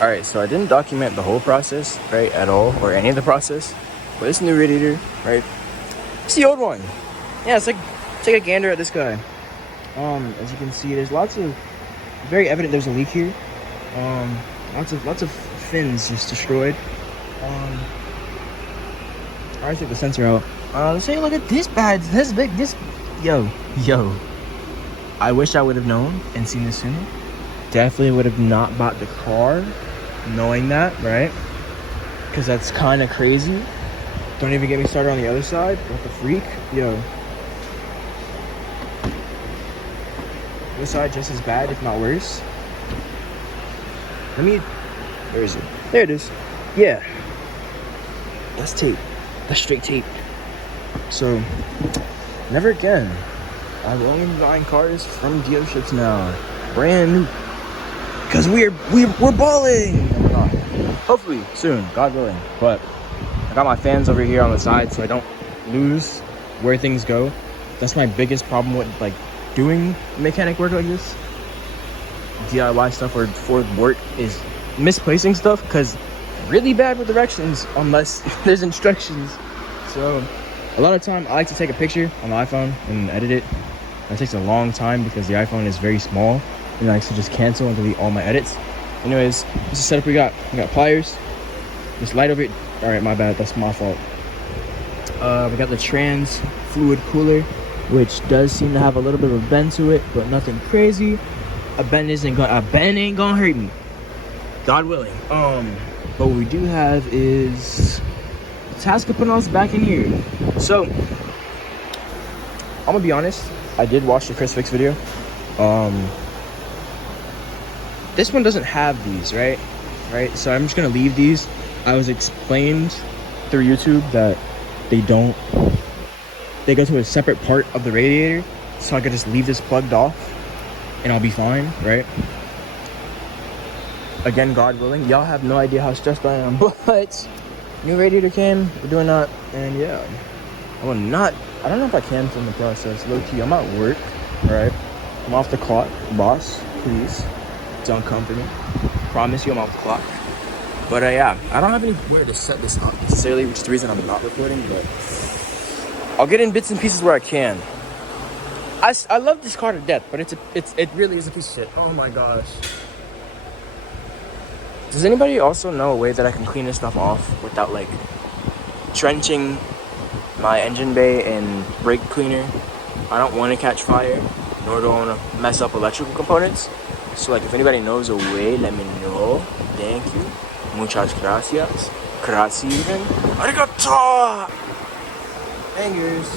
All right, so I didn't document the whole process, right, at all, or any of the process. But this new radiator, right, it's the old one. Yeah, it's like, take a gander at this guy. As you can see, there's lots of, very evident there's a leak here. Lots of fins just destroyed. I already took the sensor out. Let's take a look at this bad, this big, this, yo. I wish I would have known and seen this sooner. Definitely would have not bought the car knowing that, right? Because that's kind of crazy. Don't even get me started on the other side. What the freak? Yo. This side just as bad, if not worse. Where is it? There it is. Yeah. That's tape. That's straight tape. So, never again. I'm only buying cars from dealerships now. Brand new. Because we're balling. Hopefully soon, God willing. But I got my fans over here on the side so I don't lose where things go. That's my biggest problem with like doing mechanic work like this. DIY stuff or for work is misplacing stuff, because really bad with directions unless there's instructions. So a lot of time I like to take a picture on the iPhone and edit it. That takes a long time because the iPhone is very small and I like to just cancel and delete all my edits. Anyways, this is the setup we got. We got pliers, this light over here. All right, my bad, that's my fault. We got the trans fluid cooler, which does seem to have a little bit of a bend to it, but nothing crazy. A bend ain't gonna hurt me, God willing. But what we do have is the task of putting us back in here. So I'm gonna be honest, I did watch the Chris Fix video. This one doesn't have these, right? So I'm just gonna leave these. I was explained through YouTube that they go to a separate part of the radiator, so I could just leave this plugged off and I'll be fine, right? Again, God willing. Y'all have no idea how stressed I am, but new radiator came, we're doing that, and yeah. I don't know if I can film the process, low key. I'm at work, right? I'm off the clock. Boss, please don't come for me. Promise you I'm off the clock. But yeah, I don't have anywhere to set this up necessarily, which is the reason I'm not recording, but I'll get in bits and pieces where I can. I love this car to death, but it really is a piece of shit. Oh my gosh. Does anybody also know a way that I can clean this stuff off without like drenching my engine bay in brake cleaner? I don't want to catch fire, nor do I want to mess up electrical components. So like if anybody knows a way, let me know. Thank you. Muchas gracias. Gracias even. Arigato! Bangers.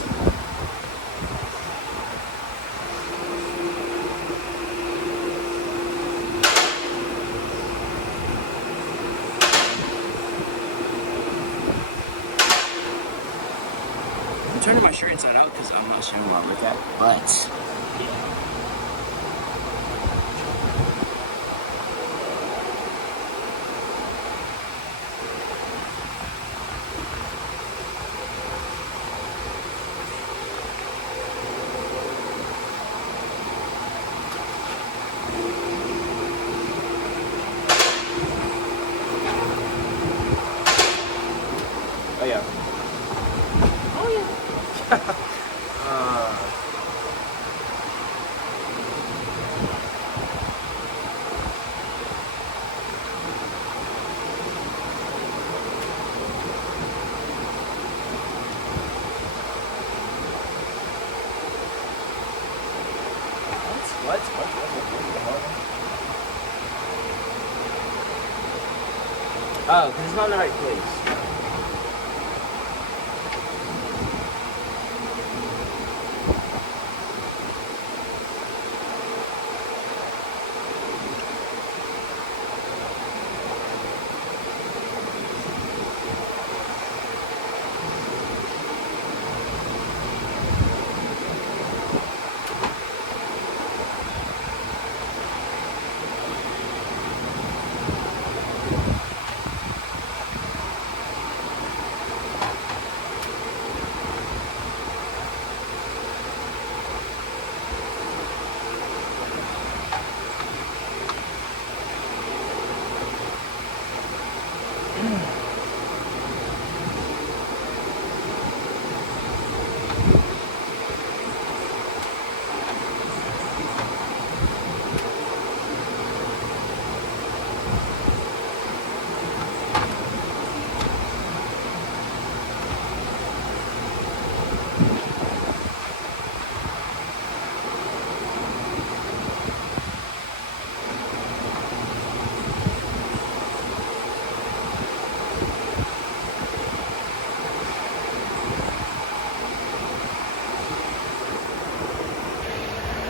I'm turning my shirt inside out because I'm not showing where I work at, but yeah. Oh yeah. What? Oh, because it's not in the right place.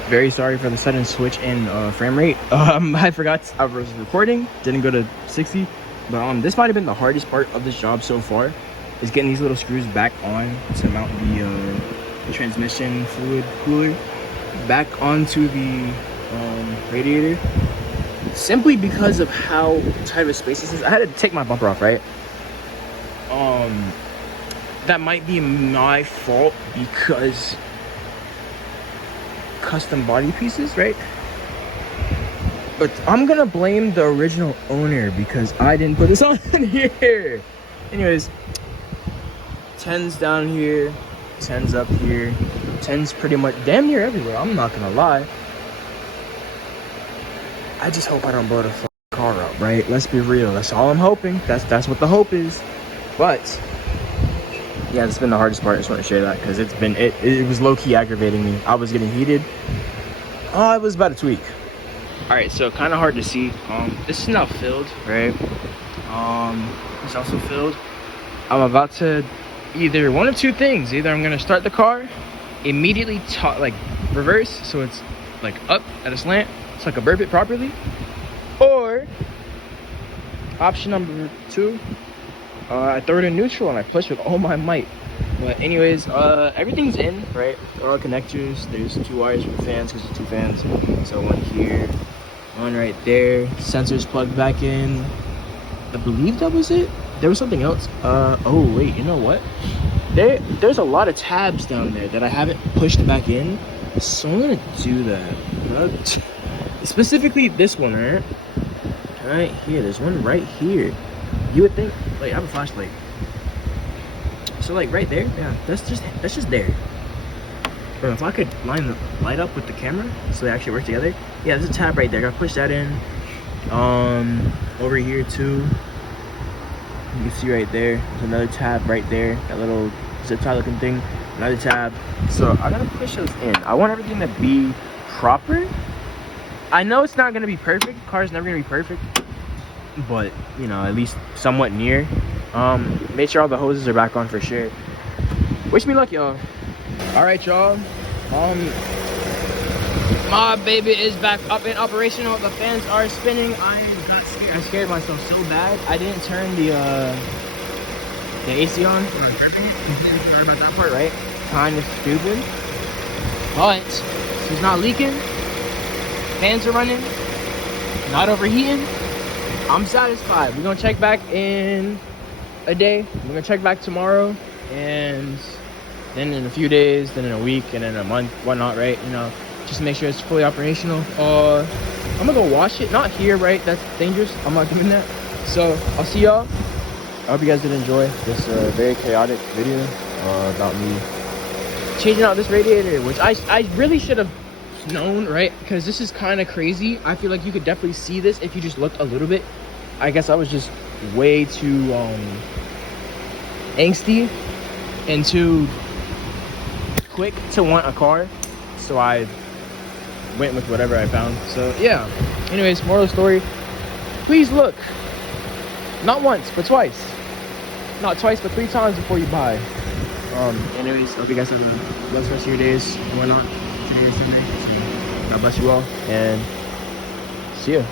Very sorry for the sudden switch in frame rate. I forgot I was recording, didn't go to 60, but this might have been the hardest part of this job so far, is getting these little screws back on to mount the transmission fluid cooler back onto the radiator, simply because of how tight of a space this is. I had to take my bumper off, right? That might be my fault because custom body pieces, right? But I'm gonna blame the original owner because I didn't put this on here. Anyways, 10's down here, 10's up here, 10's pretty much damn near everywhere. I'm not gonna lie. I just hope I don't blow the car up, right? Let's be real. That's all I'm hoping. That's what the hope is. But yeah, it's been the hardest part. I just want to share that because it was low-key aggravating me. I was getting heated. It was about a tweak. All right, so kind of hard to see. This is now filled, right? It's also filled. I'm about to either one of two things. Either I'm gonna start the car, immediately like reverse, so it's like up at a slant, so I can burp it properly, or option number 2. I throw it in neutral and I push with all my might. But anyways, everything's in, right? There are connectors. There's 2 wires for the fans because there's 2 fans. So one here, one right there. Sensors plugged back in. I believe that was it. There was something else. Oh wait, you know what? There's a lot of tabs down there that I haven't pushed back in. So I'm gonna do that. Specifically this one, right? Right here. There's one right here. You would think, like, I have a flashlight. So like right there, yeah, that's just there. But if I could line the light up with the camera so they actually work together. Yeah, there's a tab right there. I gotta push that in. Over here too. You can see right there. There's another tab right there. That little zip tie looking thing. Another tab. So I gotta push those in. I want everything to be proper. I know it's not gonna be perfect. The car's never gonna be perfect. But you know, at least somewhat near. Make sure all the hoses are back on for sure. Wish me luck, y'all. All right, y'all. My baby is back up and operational. The fans are spinning. I got scared. I scared myself so bad. I didn't turn the AC on. Completely forgot about that part, right? Kind of stupid. But it's not leaking. Fans are running. Not overheating. I'm satisfied. We're gonna check back in a day. We're gonna check back tomorrow, and then in a few days, then in a week, and in a month, whatnot, right? You know, just to make sure it's fully operational. I'm gonna go wash it. Not here, right? That's dangerous. I'm not doing that. So I'll see y'all. I hope you guys did enjoy this very chaotic video about me changing out this radiator, which I really should have known, right? Because this is kind of crazy. I feel like you could definitely see this if you just looked a little bit. I guess I was just way too angsty and too quick to want a car, so I went with whatever I found. So yeah, anyways, moral of the story, please look not once but twice, not twice but 3 times before you buy. Anyways, hope you guys have a blessed rest of your days and whatnot. Today is Sunday, so God bless you all, and see ya.